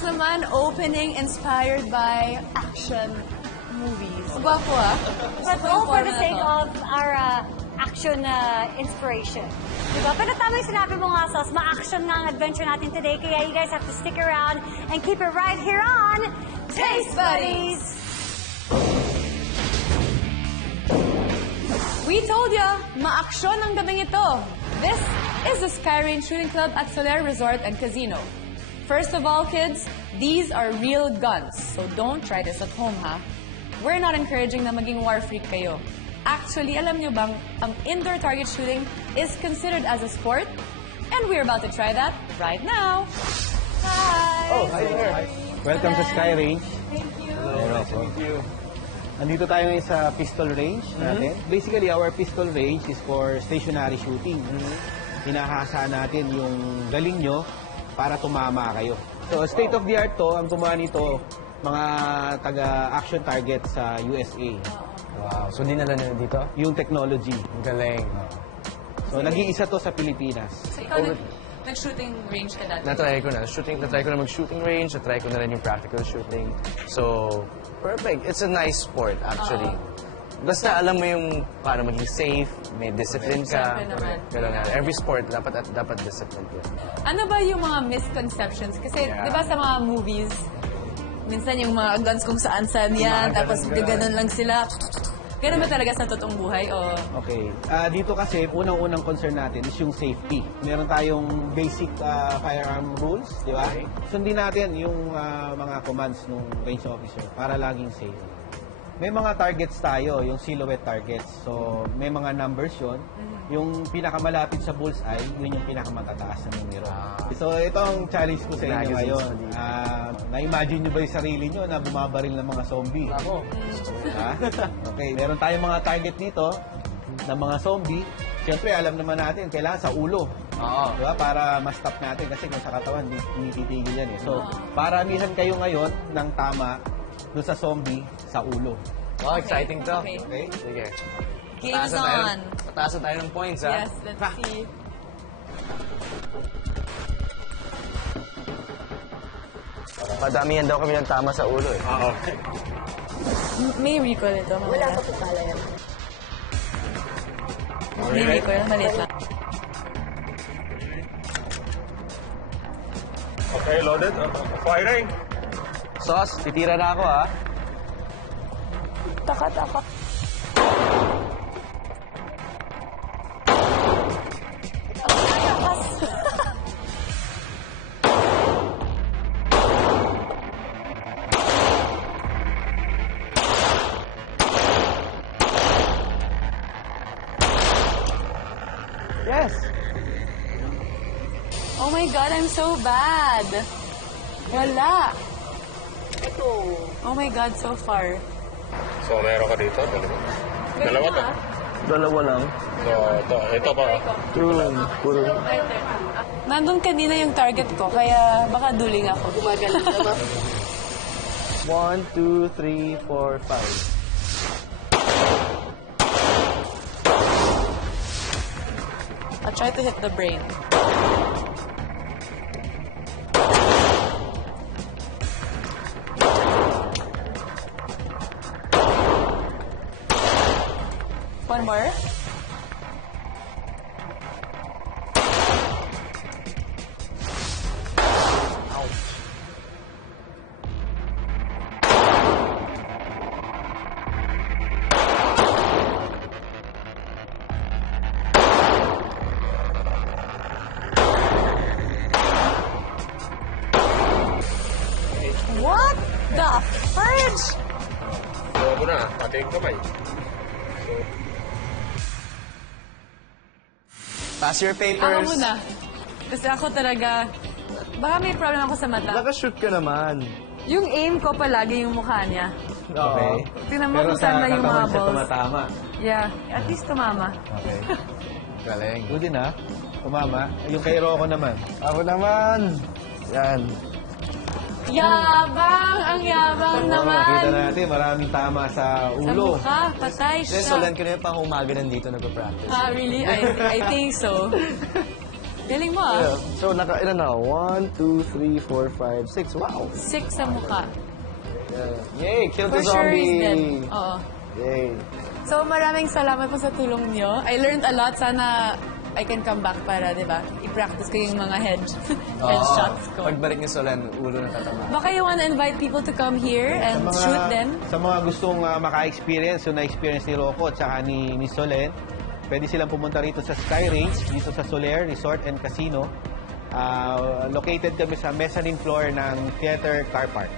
next naman, opening inspired by action movies. Gwapo ah. But all for the sake of our action inspiration. Diba? Pero tama yung sinabi mo nga, Sos, ma-action nga ang adventure natin today. Kaya you guys have to stick around and keep it right here on Taste Buddies! We told ya, ma-aksyon ang gabing ito. This is the Sky Range Shooting Club at Soler Resort and Casino. First of all, kids, these are real guns. So don't try this at home, ha? We're not encouraging na maging war freak kayo. Actually, alam nyo bang, ang indoor target shooting is considered as a sport? And we're about to try that right now. Hi! Oh, hi there. Welcome to Sky Range. Thank you. Hello. Thank you. Nandito tayo ngayon sa pistol range natin. Basically, our pistol range is for stationary shooting. Hinahasa natin yung galing nyo para tumama kayo. So, state of the art to, ang gumawa nito, mga taga-action target sa USA. Wow. So, dinala nyo dito? Yung technology. Ang galing. So, nag-iisa to sa Pilipinas. So, ikaw nag-shooting range ka dati? Natry ko na mag-shooting range, natry ko na rin yung practical shooting. So, perfect. It's a nice sport, actually. Basta alam mo yung paano maging safe, may discipline ka. Ganun na. Every sport, dapat discipline ka. Ano ba yung mga misconceptions? Kasi, di ba sa mga movies, minsan yung mga guns kung saan-saan yan, tapos gaganon lang sila. Ganun ba talaga sa totoong buhay? O... Okay. Dito kasi, unang-unang concern natin is yung safety. Meron tayong basic firearm rules, di ba? Okay. Sundin natin yung mga commands ng range officer para laging safe. May mga targets tayo, yung silhouette targets. So, may mga numbers yun. Yung pinakamalapit sa bullseye, yun yung pinakamataas na numero. So, ito ang challenge ko sa inyo ngayon. Na-imagine nyo ba yung sarili nyo na bumabaril ng mga zombie? Ako. Okay, meron tayong mga target dito ng mga zombie. Siyempre, alam naman natin, kailangan sa ulo. Diba? Para ma-stop natin. Kasi kung sa katawan, hindi titigil yan eh. So, paramihan kayo ngayon ng tama doon sa zombie sa ulo. Oh, exciting to. Okay. Sige. Game's on. Pataasan tayo ng points, ha? Yes, let's see. Madamihan daw kami ng tama sa ulo, eh. May recoil ito. Wala pa po pala yan. May recoil, maliit lang. Okay, loaded. Firing. Sos, titira na ako, ha? Taka. Yes! Oh my God, I'm so bad. Wala. Oh my God, so far. So, meron ka dito? Dalawa to? Dalawa lang. So, ito pa. Puro. Nandun kanina yung target ko, kaya baka duling ako. Gumagalaw na ba? 1, 2, 3, 4, 5. I'll try to hit the brain. One more. What the fridge? Bobo na, pati yung kamay. Pass your Ako papers. muna. Kasi ako talaga, baka may problem ako sa mata. Nakashoot ka naman. Yung aim ko palagi yung mukha niya. Okay. Tingnan mo Pero kung saan sa na yung mga katawan siya balls. tumatama. Yeah, at least tumama. Okay. Galing. Good din ha? Tumama. Yung kay Rocco naman. Ako naman. Yan. Yabang! Ang yabang naman! Kita natin, maraming tama sa Sa ulo. mukha, patay siya. Solan ko na yung pang umaga nandito nagpa-practice. Ah, really? I think so. Galing mo Yeah. So, ilan na? 1, 2, 3, 4, 5, 6. Wow! 6 sa mukha. Yay! Kill For the sure zombie! he's dead. Oo. Yay! So, maraming salamat po sa tulong nyo. I learned a lot. Sana I can come back para, di ba, i-practice ko yung mga headshots ko. Pagbalik ni Solen, ulo na tatama. Baka you wanna invite people to come here and shoot them? Sa mga gustong maka-experience, yung na-experience ni Rocco at saka ni Solen, pwede silang pumunta rito sa Sky Range, dito sa Soler Resort and Casino. Located kami sa mezzanine floor ng Theater Car Park.